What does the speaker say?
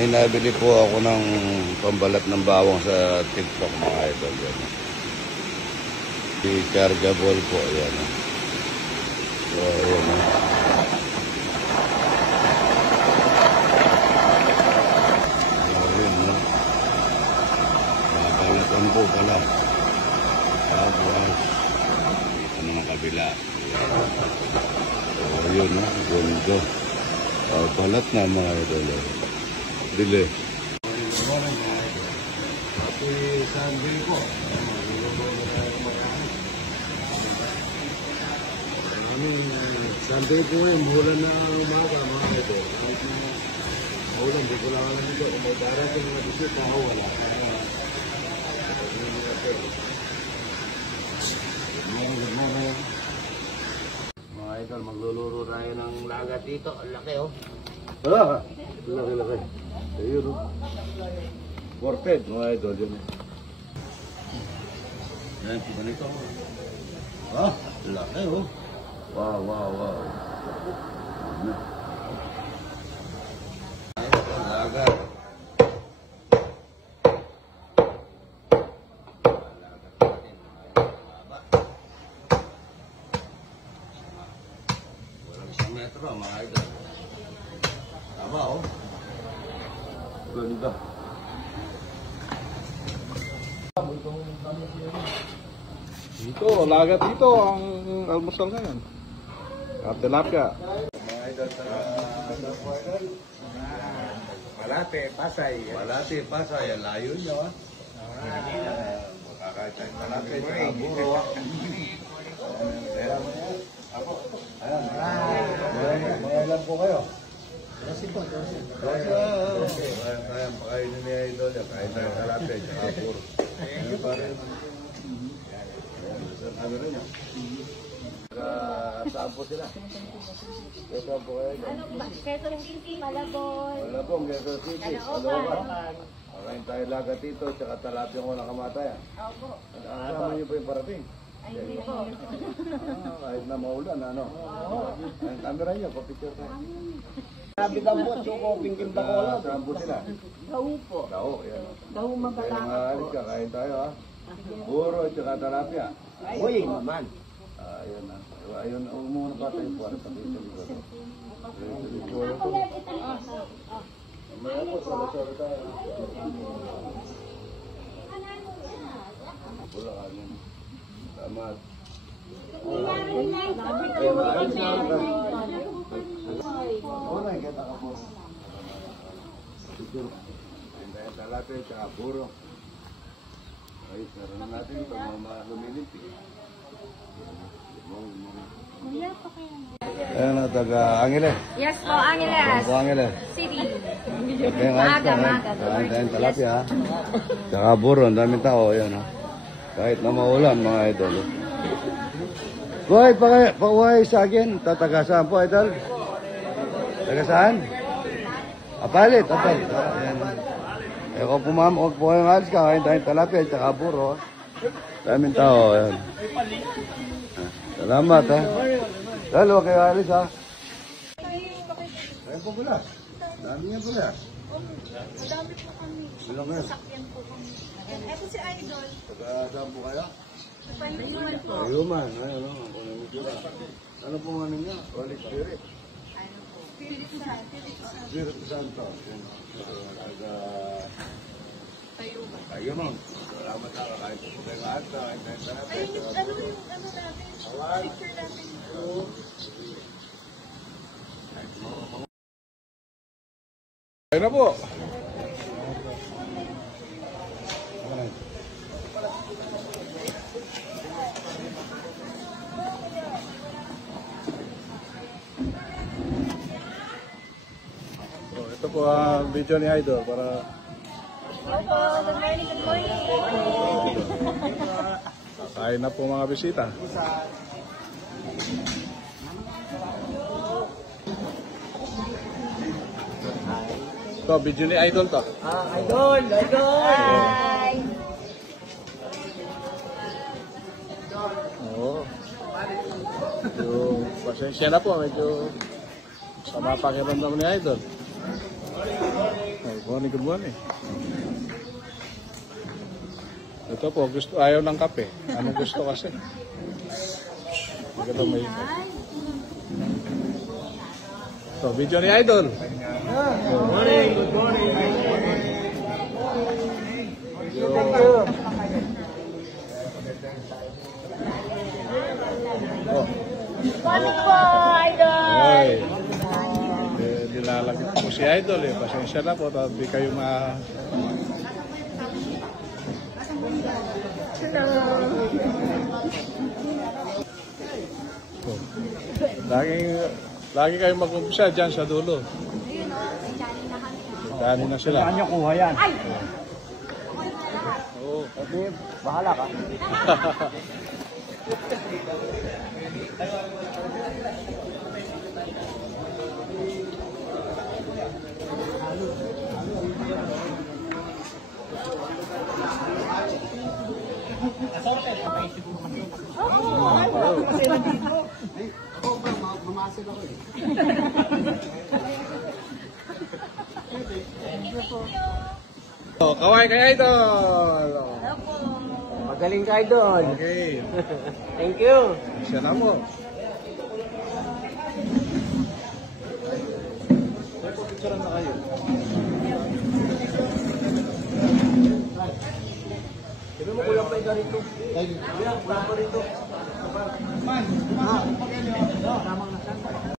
Ay, nabili po ako ng pambalat ng bawang sa TikTok mga idol. Yan. Rechargeable po. Yan. So, yan. Nabalatan po pala. Tapos, dito naman kabila. So, yun. Gondo. Balat na mga idol. Dili. Si Sunday po. Sunday po yung bulan na umaga mga idol. Ulan, di ko lang alam dito. Kung may darating mga bisita, wala. Good morning. Mga idol, magluluro tayo ng lagat dito. Ang laki oh. Laki. Ayun o. Quartet, mga idol. Yan, kita nito. Laki o. Wow. Lagat. Walang 1 metro, mga idol. Tama o. Ganda. Dito, lagat dito ang almusal ngayon. Tilapia. Malate, Pasay. Ang layo niyo ha. Makakain tayo malate. Buro. Ayan po kayo. Kasi po, kaya pakainin niya ito, kaya tayo kalapit, tsaka puro. Saan po sila? Saan po kayo? Quezon City, Malabon. Malabon, Quezon City. Malabon. Pakain tayo lagat dito, tsaka talapia ko nakamatay. Opo. Kasama niyo po yung parating? Ay, hindi po. Kahit na maulan, ano? Ang camera niyo, papicture tayo. Sabi daw po, suko, pingkin bakolod. Saan po sila? Gawu po. Daho, yan. Gawu Kaya mabalaka maalis po. ka, kain tayo ha. Puro, tsaka talapia. Uy, naman. Ayun na. Ayun, umuna pa tayo po. Sa dito. Mamaya po, sala-sala tayo. Pula ka niyan. Salamat. Una, kita ka po. Siguro. Hintayin talapia, tsaka puro. Ay, naroon natin ito, mga lumilimpi. Ayan na, taga Angeles. Yes po, Angeles. Po Angeles. City. Maaga. Kain talapia ha. Tsaka buro, ang daming tao. Ayan ha. Kahit na maulan mga idol. Buhay, pauhay sa akin. Tataga saan po idol? Taga saan? Apalit. Ayan. Eko po ma'am, huwag po kayong alis ka. Kain tayong talapia, tsaka buro. Daming tao. Ayan. Salamat ha. Dahil huwag kayo alis ha. Ayun po pula. Dami niya pula. Madami po kami. Ilang ngayon? Sakyan po kami. Eto si Idol. Taga-saan po kayo? Payuman po. Ayuman. Ayun o. Ano po nga ninyo? Holy Spirit. Espiritu Santo. Taga... Payuman. Ayuman. Salamat ha. Kahit po kayo lahat. Kahit tayo talapia. Ay, ano yung ano natin? Picture natin. Ayun na po. Ito po ang video ni Idol para Opo, good morning. kain na po mga bisita. Ito, video ni Idol to. Idol! Hi. Oo. Pasensya na po, medyo sama pakiramdam ni Idol. Ay, morning, good morning. Ito po, ayaw ng kape. Anong gusto kasi? Maganda may... So, video ni Idol. Good morning, good morning. Thank you. Oh. Morning po, Idol! Ay. Nilalagay po si Idol eh. Pasensya na po. Di kayo Hello! Oh. Lagi kayong mag-umpisa dyan sa dulo. Ayun o, may dali na kami. Dani na sila. Saan niyo kuha yan? Ay! Oo. Okay, bahala ka. Oh, kaway kay Idol. Hello po! Magaling ka, Idol. Okay. Thank you. Siya na mo. Picture na kayo. Sabi mo, kulang pa ito rito. Kulang pa rito.